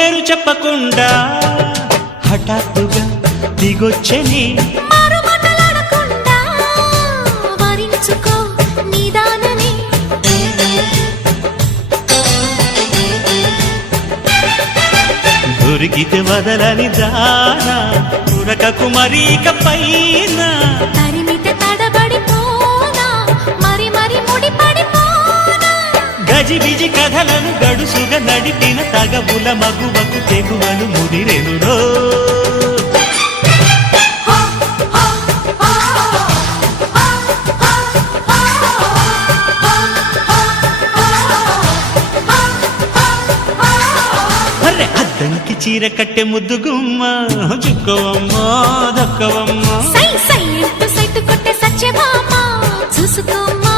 పేరు చెప్పకుండా హఠాత్తుగా దిగొచ్చని దొరికితే వదలని దానా ఉరకకు మరీక పైన తరిమితే తడబడిపోనా మరి మరి ముడిపడిపోనా గజిబిజి కథలను గడుసుగా నడిపిన తగవుల మగువకు తెగువలు ముదిరెనురో అద్దంకి చీర కట్టె ముద్దుగుమ్మ చుక్కవమ్మా దక్కవమ్మా సై సై సైటు కొట్టే సత్యభామ చూసుకోమ్మా